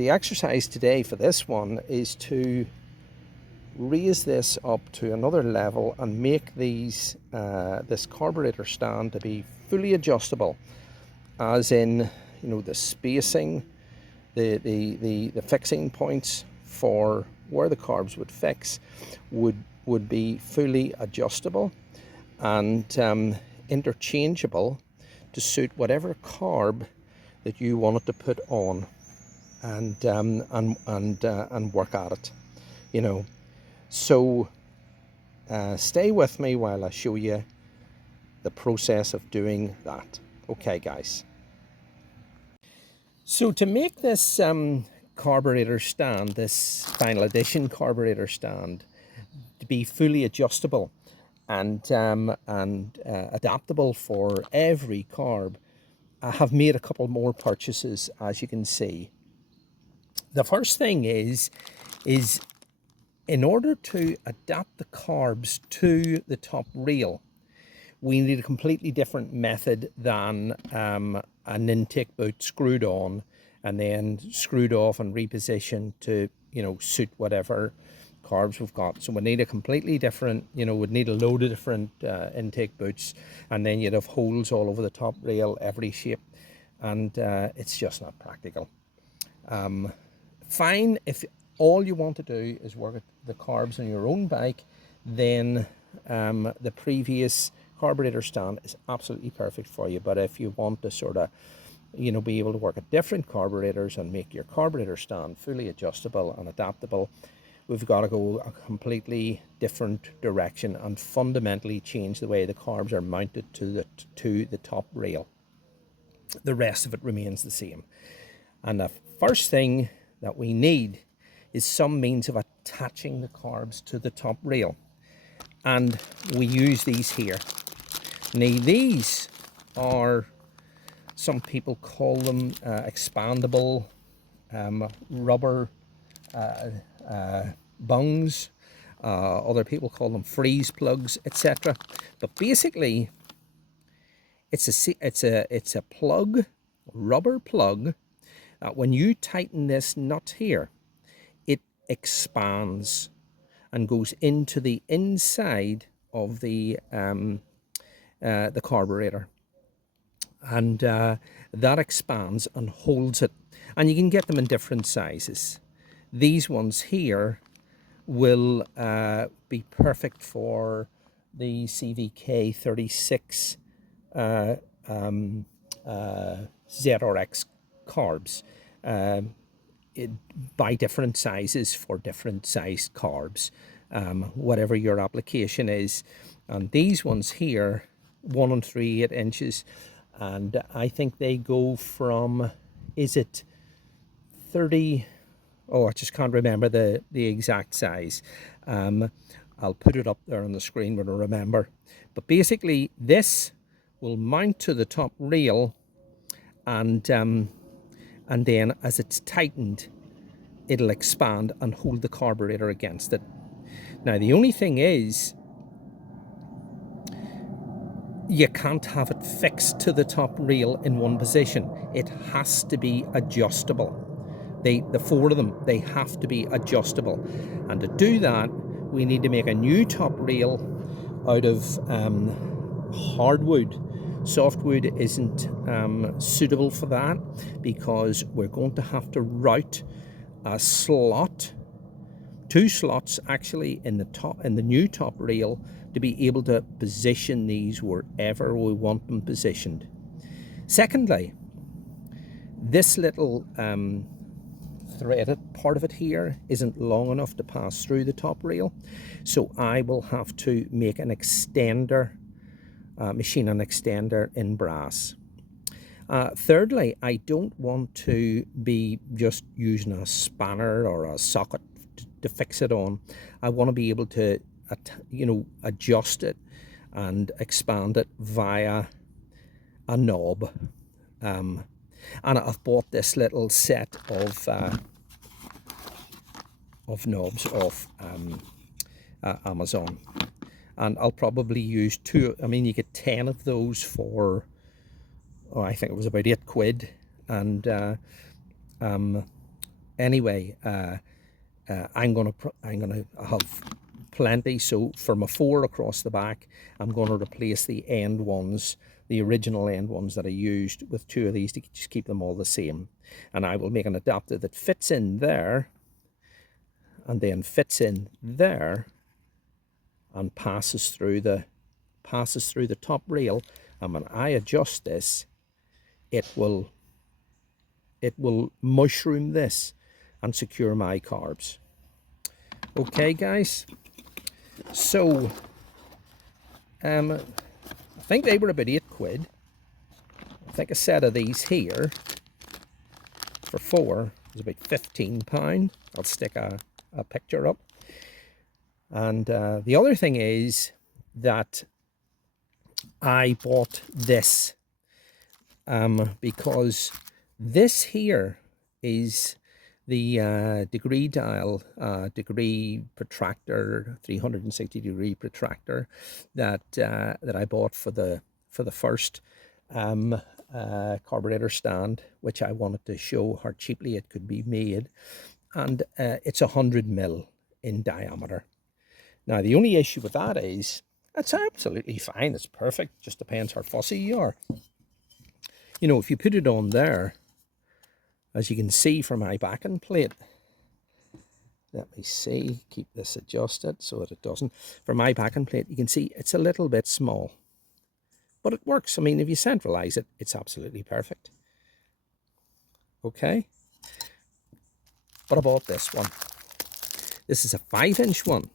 the exercise today for this one is to raise this up to another level and make these this carburetor stand to be fully adjustable, as in, you know, the spacing, the fixing points for where the carbs would fix would be fully adjustable and interchangeable to suit whatever carb that you wanted to put on and work at it, you know. So stay with me while I show you the process of doing that. Okay, guys. So to make this carburetor stand, this final edition carburetor stand, to be fully adjustable and adaptable for every carb, I have made a couple more purchases, as you can see. The first thing is in order to adapt the carbs to the top rail, we need a completely different method than an intake boot screwed on and then screwed off and repositioned to, you know, suit whatever carbs we've got. So we need a completely different, you know, we'd need a load of different intake boots, and then you'd have holes all over the top rail, every shape, and it's just not practical. Fine if all you want to do is work at the carbs on your own bike, then the previous carburetor stand is absolutely perfect for you. But if you want to sort of, you know, be able to work at different carburetors and make your carburetor stand fully adjustable and adaptable, we've got to go a completely different direction and fundamentally change the way the carbs are mounted to the top rail. The rest of it remains the same. And the first thing that we need is some means of attaching the carbs to the top rail, and we use these here. Now these are, some people call them expandable rubber bungs, other people call them freeze plugs, etc. But basically it's a plug, rubber plug, that when you tighten this nut here, it expands and goes into the inside of the carburetor, and that expands and holds it. And you can get them in different sizes. These ones here will be perfect for the CVK 36 ZRX carbs. Buy different sizes for different sized carbs, whatever your application is. And these ones here, 1 3/8 inches, and I think they go from, is it 30? Oh, I just can't remember the exact size. I'll put it up there on the screen when I remember. But basically, this will mount to the top rail, and then as it's tightened, it'll expand and hold the carburetor against it. Now, the only thing is, you can't have it fixed to the top rail in one position. It has to be adjustable. The 4 of them, they have to be adjustable. And to do that, we need to make a new top rail out of hardwood. Softwood isn't suitable for that, because we're going to have to route a slot, 2 slots actually, in the new top rail to be able to position these wherever we want them positioned. Secondly, this little threaded part of it here isn't long enough to pass through the top rail, so I will have to make an extender, machine an extender in brass. Thirdly, I don't want to be just using a spanner or a socket to fix it on. I want to be able to, you know, adjust it and expand it via a knob. And I've bought this little set of knobs off Amazon, and I'll probably use 2. I mean, you get 10 of those for, oh, I think it was about £8, and anyway, I'm gonna have plenty. So for my 4 across the back, I'm going to replace the end ones, the original end ones that I used, with 2 of these to just keep them all the same. And I will make an adapter that fits in there and then fits in there and passes through the top rail. And when I adjust this, it will mushroom this and secure my carbs. Okay, guys. So I think they were about £8. I think a set of these here for 4 is about £15. I'll stick a picture up. And the other thing is that I bought this because this here is the degree dial, degree protractor, 360-degree protractor that I bought for the first carburetor stand, which I wanted to show how cheaply it could be made, and it's 100 mm in diameter. Now the only issue with that is it's absolutely fine, it's perfect, just depends how fussy you are. You know, if you put it on there, as you can see from my backing plate, let me see, keep this adjusted so that it doesn't. For my backing plate, you can see it's a little bit small, but it works. I mean, if you centralize it, it's absolutely perfect. Okay. But I bought this one. This is a 5-inch one.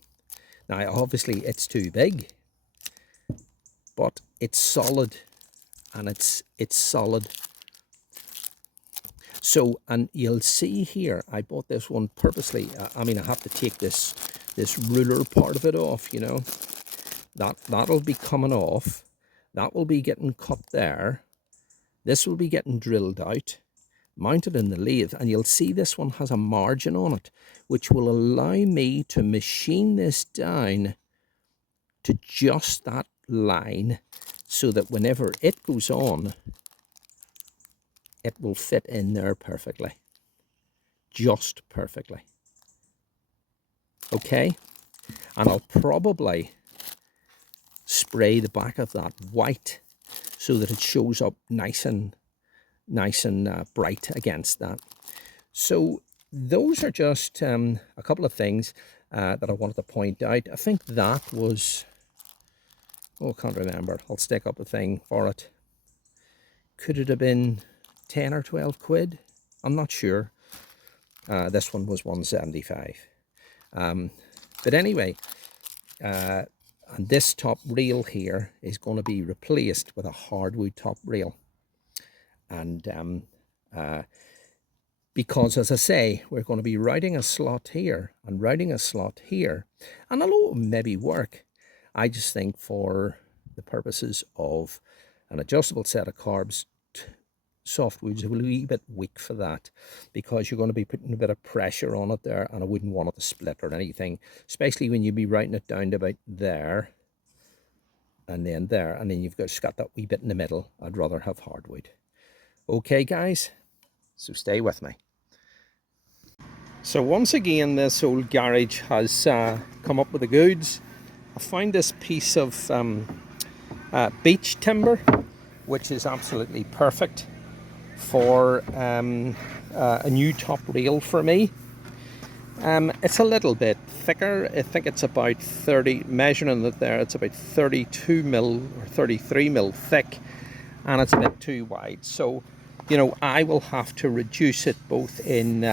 Now, obviously, it's too big, but it's solid, and it's solid. So, and you'll see here, I bought this one purposely. I mean, I have to take this ruler part of it off, you know. That'll be coming off. That will be getting cut there. This will be getting drilled out, mounted in the lathe, and you'll see this one has a margin on it, which will allow me to machine this down to just that line, so that whenever it goes on, it will fit in there perfectly. Just perfectly. Okay? And I'll probably spray the back of that white so that it shows up nice and bright against that. So those are just a couple of things that I wanted to point out. I think that was, oh, I can't remember. I'll stick up a thing for it. Could it have been 10 or 12 quid? I'm not sure. This one was 175. But anyway, and this top rail here is going to be replaced with a hardwood top rail. And because, as I say, we're going to be routing a slot here and routing a slot here, and although it maybe work, I just think for the purposes of an adjustable set of carbs, softwood's a wee bit weak for that, because you're going to be putting a bit of pressure on it there, and I wouldn't want it to split or anything, especially when you'd be routing it down to about there and then there, and then you've just got that wee bit in the middle. I'd rather have hardwood. Okay, guys, so stay with me. So once again, this old garage has come up with the goods. I found this piece of beech timber, which is absolutely perfect for a new top rail for me. It's a little bit thicker. I think it's about 30, measuring it there, it's about 32 mil or 33 mil thick, and it's a bit too wide. So, you know, I will have to reduce it both in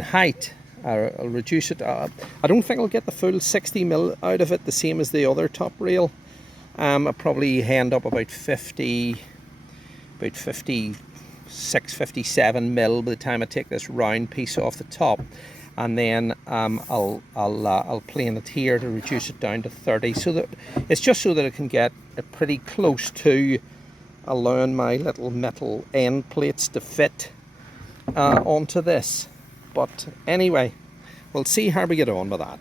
height. I'll reduce it. I don't think I'll get the full 60 mil out of it, the same as the other top rail. I'll probably end up about 56, 57 mil by the time I take this round piece off the top, and then I'll plane it here to reduce it down to 30, so that it's just so that it can get pretty close to allowing my little metal end plates to fit onto this. But anyway, we'll see how we get on with that.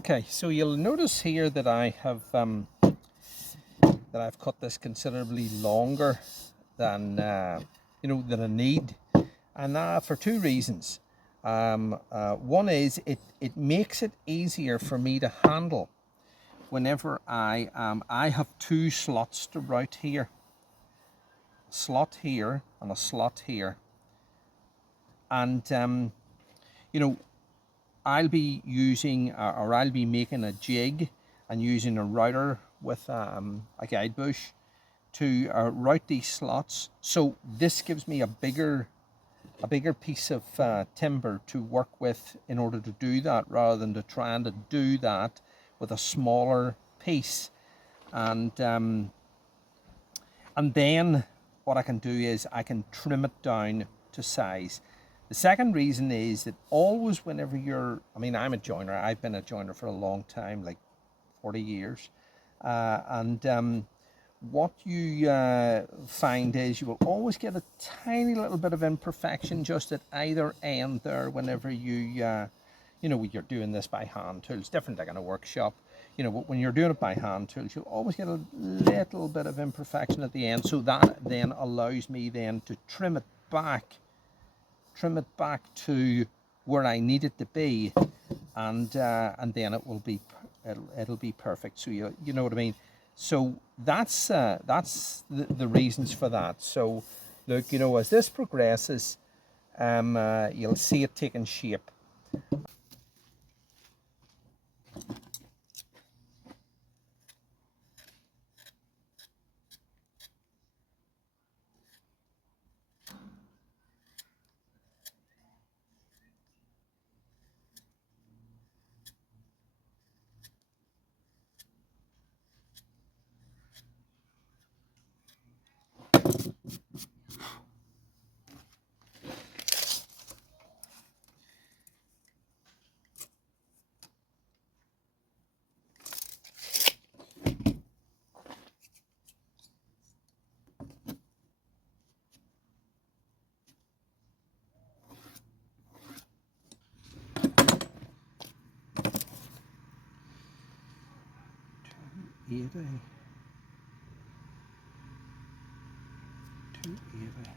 Okay, so you'll notice here that I have that I've cut this considerably longer than than I need, and for two reasons. One is it makes it easier for me to handle whenever I have two slots to route here, a slot here and a slot here, and I'll be using or I'll be making a jig and using a router with a guide bush to route these slots. So this gives me a bigger piece of timber to work with in order to do that, rather than to trying to do that with a smaller piece. And then what I can do is I can trim it down to size. The second reason is that always whenever I'm a joiner, I've been a joiner for a long time, like 40 years. What you find is you will always get a tiny little bit of imperfection just at either end there whenever you're doing this by hand tools. Different like in a workshop. But when you're doing it by hand tools, you'll always get a little bit of imperfection at the end. So that then allows me then to trim it back to where I need it to be, and then it'll be perfect. So you know what I mean. So that's the reasons for that. So look, as this progresses, you'll see it taking shape. Eerie. Too eerie.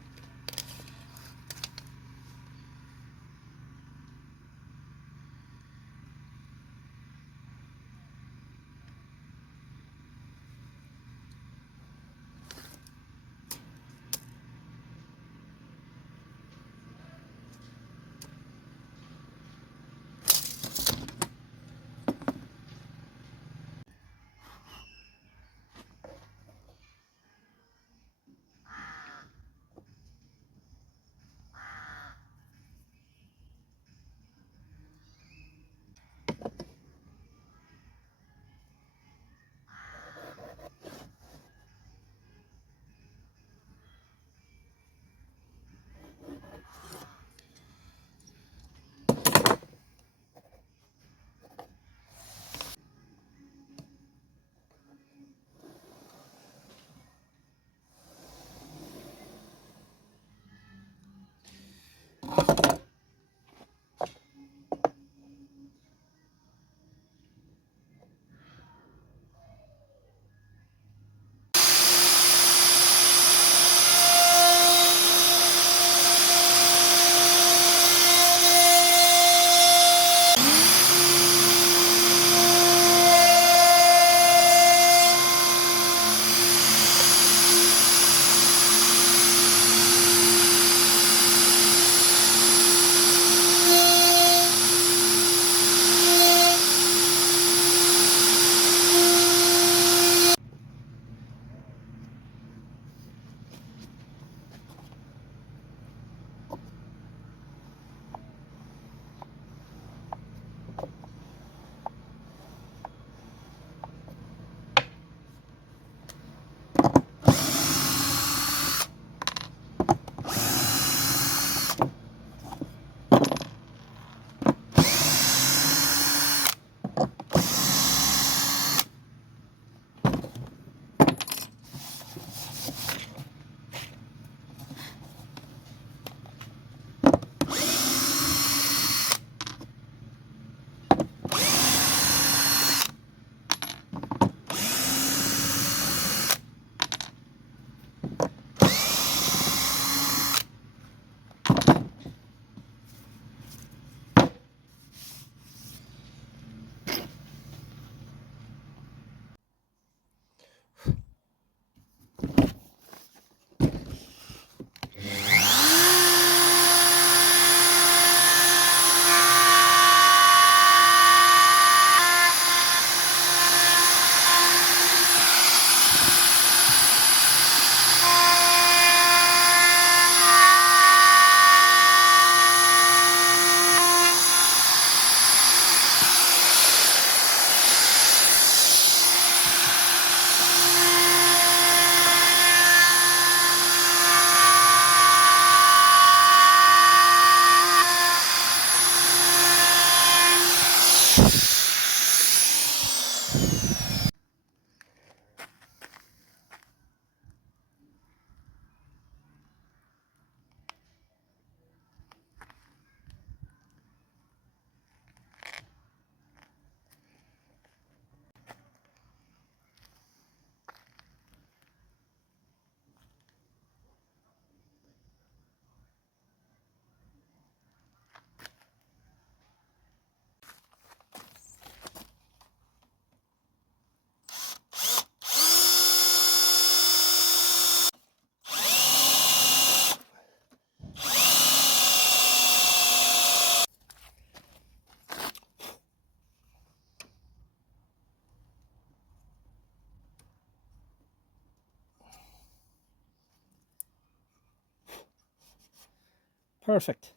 Perfect.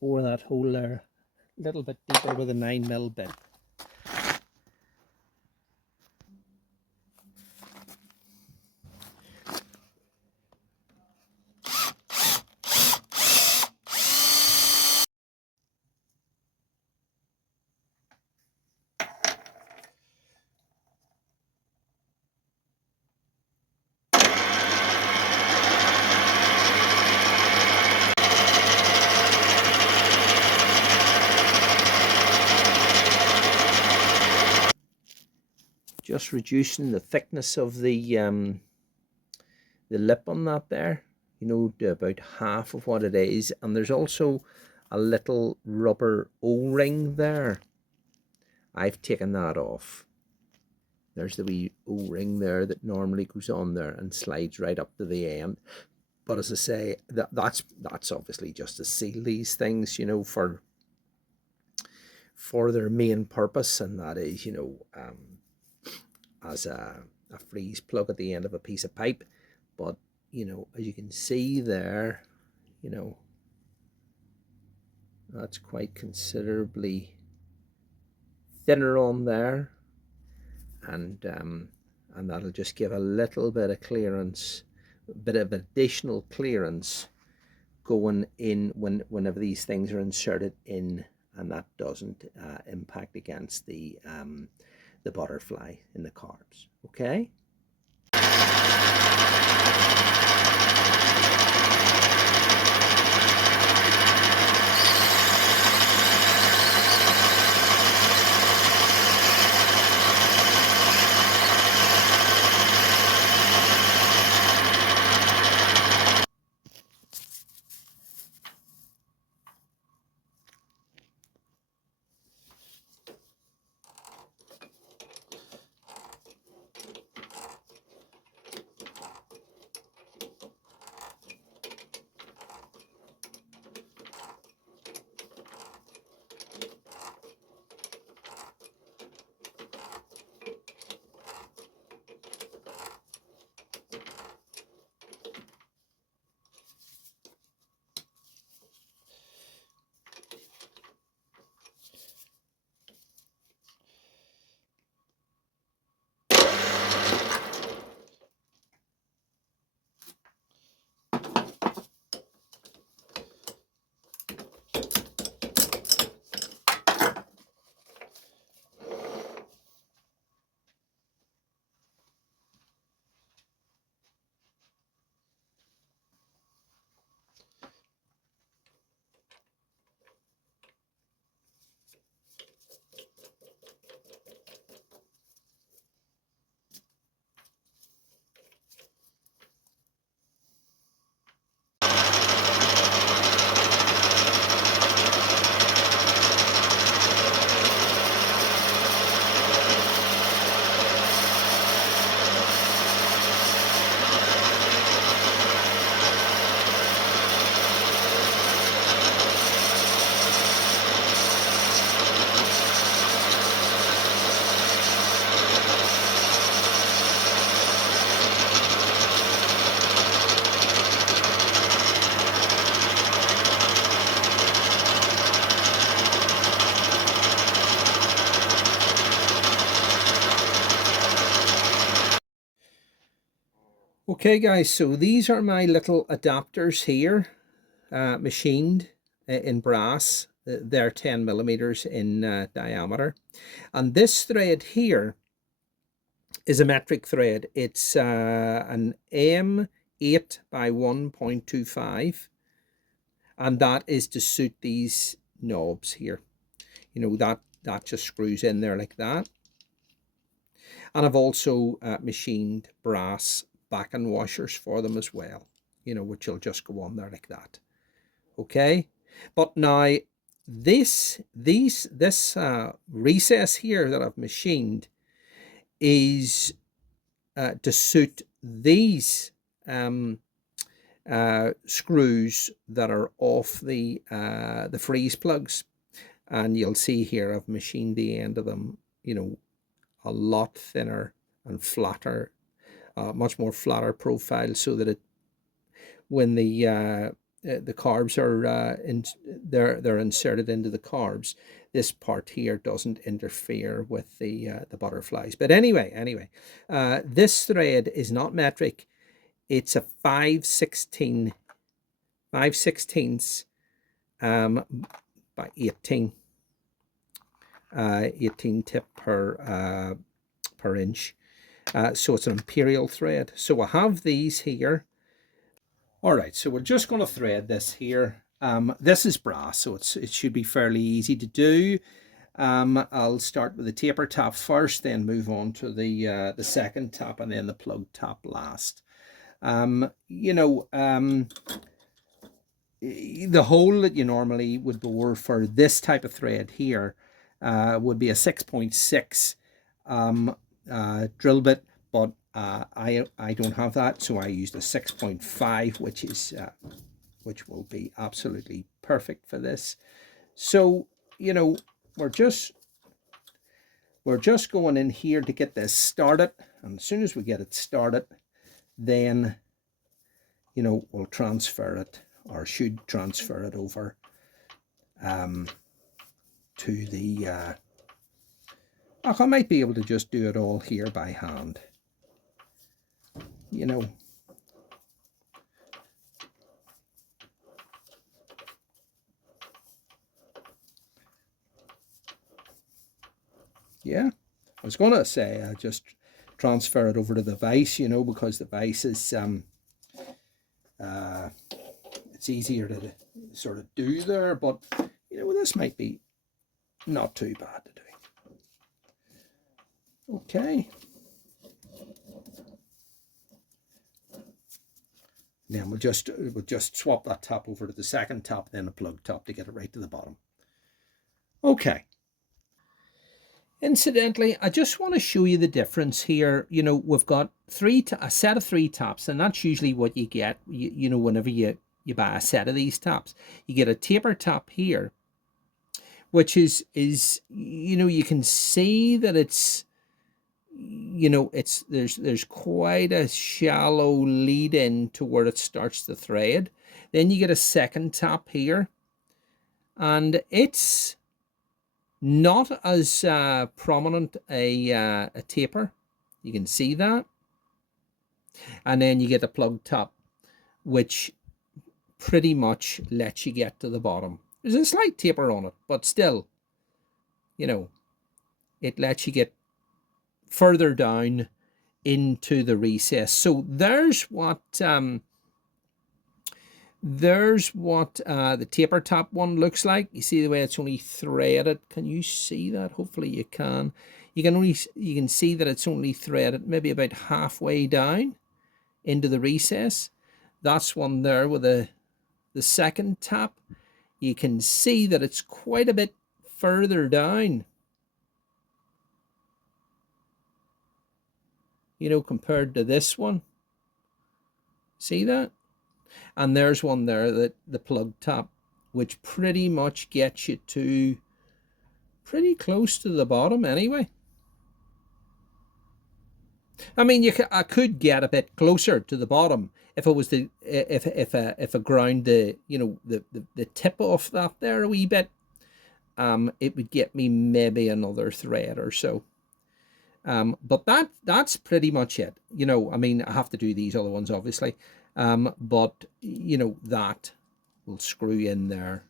Bore that hole there a little bit deeper with a 9mm bit. Just reducing the thickness of the lip on that there, you know, to about half of what it is. And there's also a little rubber O-ring there. I've taken that off. There's the wee O-ring there that normally goes on there and slides right up to the end. But as I say, that's obviously just to seal these things, you know, for their main purpose, and that is, you know, as a freeze plug at the end of a piece of pipe. But, you know, as you can see there, you know, that's quite considerably thinner on there, and that'll just give a little bit of clearance, a bit of additional clearance going in whenever these things are inserted in, and that doesn't impact against the butterfly in the carbs. Okay. Okay guys, so these are my little adapters here, machined in brass. They're 10mm in diameter. And this thread here is a metric thread. It's an M8 by 1.25, and that is to suit these knobs here. You know, that just screws in there like that. And I've also machined brass backing washers for them as well, you know, which will just go on there like that. Okay, but now this recess here that I've machined is to suit these screws that are off the freeze plugs, and you'll see here I've machined the end of them, you know, a lot thinner and flatter, much more flatter profile, so that when the carbs are they're inserted into the carbs, this part here doesn't interfere with the butterflies. But anyway, this thread is not metric. It's a 5/16 by 18 tip per inch. So it's an imperial thread. So I have these here. All right, so we're just going to thread this here. This is brass, so it should be fairly easy to do. I'll start with the taper top first, then move on to the second top, and then the plug top last. The hole that you normally would bore for this type of thread here would be a 6.6 drill bit, but I don't have that, so I used a 6.5, which will be absolutely perfect for this. So we're just going in here to get this started, and as soon as we get it started, then we'll transfer it, or should transfer it over to the I might be able to just do it all here by hand. Yeah, I was going to say just transfer it over to the vise, because the vise is it's easier to sort of do there, but this might be not too bad to do. Okay. Then we'll just swap that top over to the second top, then the plug top to get it right to the bottom. Okay. Incidentally, I just want to show you the difference here. We've got a set of 3 tops, and that's usually what you get. Whenever you buy a set of these tops, you get a taper top here, which is you can see that it's there's quite a shallow lead in to where it starts the thread. Then you get a second top here, and it's not as prominent a taper. You can see that. And then you get a plug top, which pretty much lets you get to the bottom. There's a slight taper on it, but still, it lets you get further down into the recess. So there's what the taper top one looks like. You see the way it's only threaded. Can you see that? Hopefully you can. You can see that it's only threaded maybe about halfway down into the recess. That's one there with the second top. You can see that it's quite a bit further down, compared to this one. See that? And there's one there, that the plug top, which pretty much gets you to pretty close to the bottom anyway. I mean, I could get a bit closer to the bottom if it was if I ground the tip off that there a wee bit. It would get me maybe another thread or so. But that's pretty much it. I mean, I have to do these other ones obviously. But that will screw in there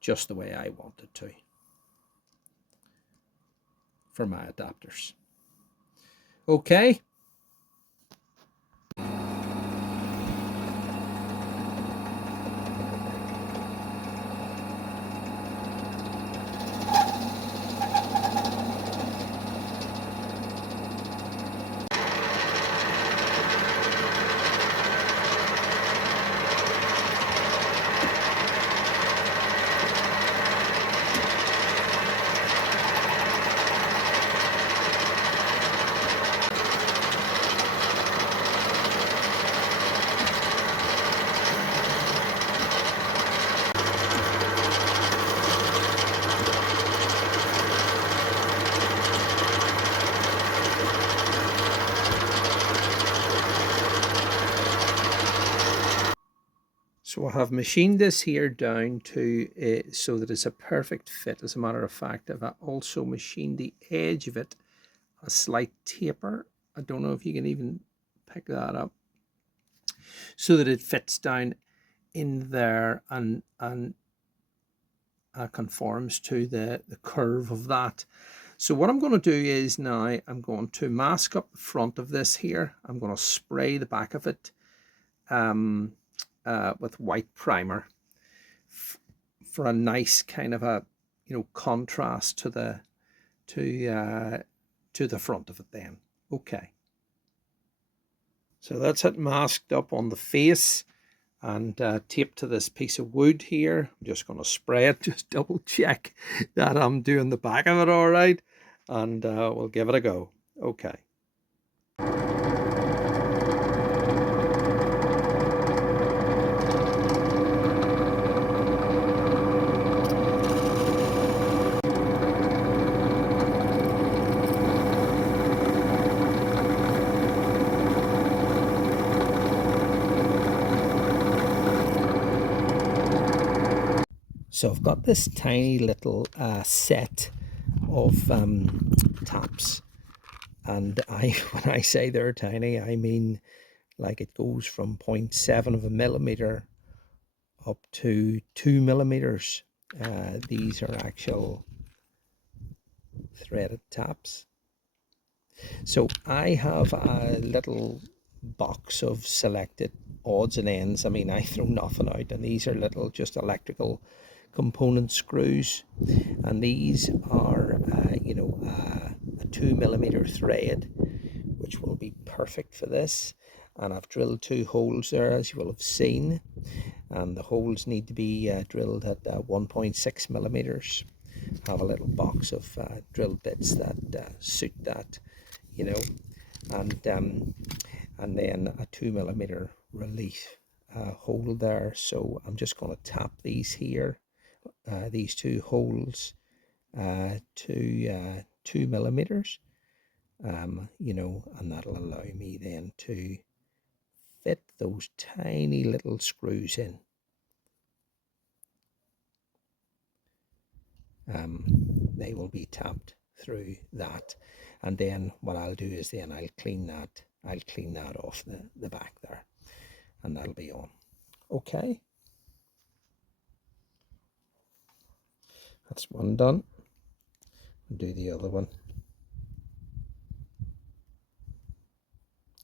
just the way I want it to for my adapters. Okay. So I have machined this here down to so that it's a perfect fit. As a matter of fact, I've also machined the edge of it a slight taper. I don't know if you can even pick that up, so that it fits down in there and conforms to the curve of that. So what I'm going to do is now I'm going to mask up the front of this here. I'm going to spray the back of it with white primer for a nice kind of a contrast to the front of it then. Okay. So that's it masked up on the face and taped to this piece of wood here. I'm just going to spray it, just double check that I'm doing the back of it all right, and we'll give it a go. Okay. So I've got this tiny little set of taps, and when I say they're tiny, I mean like it goes from 0.7 of a millimeter up to 2 millimeters. These are actual threaded taps. So I have a little box of selected odds and ends. I mean, I throw nothing out, and these are little just electrical component screws, and these are a 2 millimeter thread, which will be perfect for this. And I've drilled 2 holes there, as you will have seen, and the holes need to be drilled at 1.6 millimeters. I have a little box of drill bits that suit that, and then a 2 millimeter relief hole there. So I'm just going to tap these here, these 2 holes to 2 millimeters, and that'll allow me then to fit those tiny little screws in. They will be tapped through that, and then what I'll do is then I'll clean that off the back there, and that'll be on. Okay, that's one done. I'll do the other one.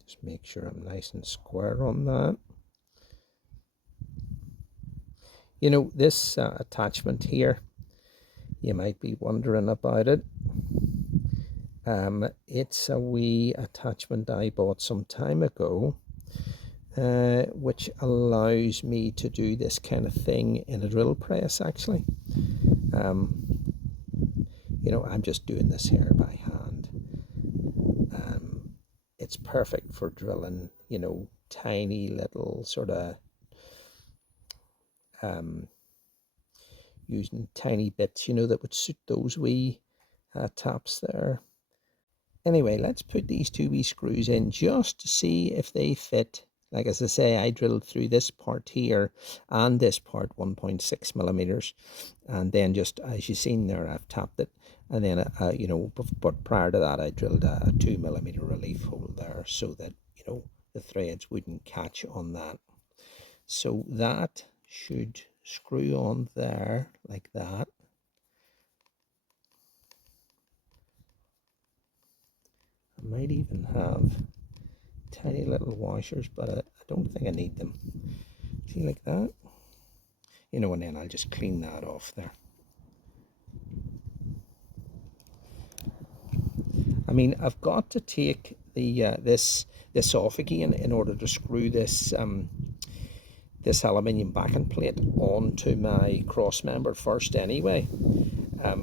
Just make sure I'm nice and square on that. This attachment here, you might be wondering about it. It's a wee attachment I bought some time ago, which allows me to do this kind of thing in a drill press, actually. I'm just doing this here by hand. It's perfect for drilling, tiny little sort of using tiny bits, that would suit those wee taps there. Anyway, let's put these 2 wee screws in just to see if they fit. Like, as I say, I drilled through this part here and this part 1.6 millimeters, and then just as you've seen there, I've tapped it, and then but prior to that I drilled a 2 millimeter relief hole there so that the threads wouldn't catch on that. So that should screw on there like that. I might even have tiny little washers, but I don't think I need them. See, like that, and then I'll just clean that off there. I mean, I've got to take the this off again in order to screw this this aluminium backing plate onto my cross member first anyway,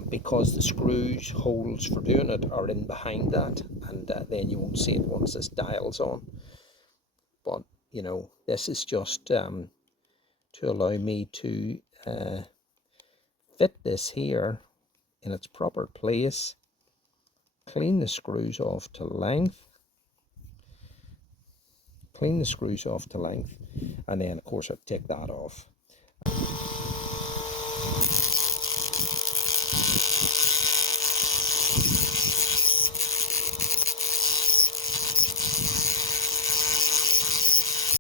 because the screws holes for doing it are in behind that, and then you won't see it once this dial's on. But this is just to allow me to fit this here in its proper place, clean the screws off to length, clean the screws off to length, and then of course I take that off.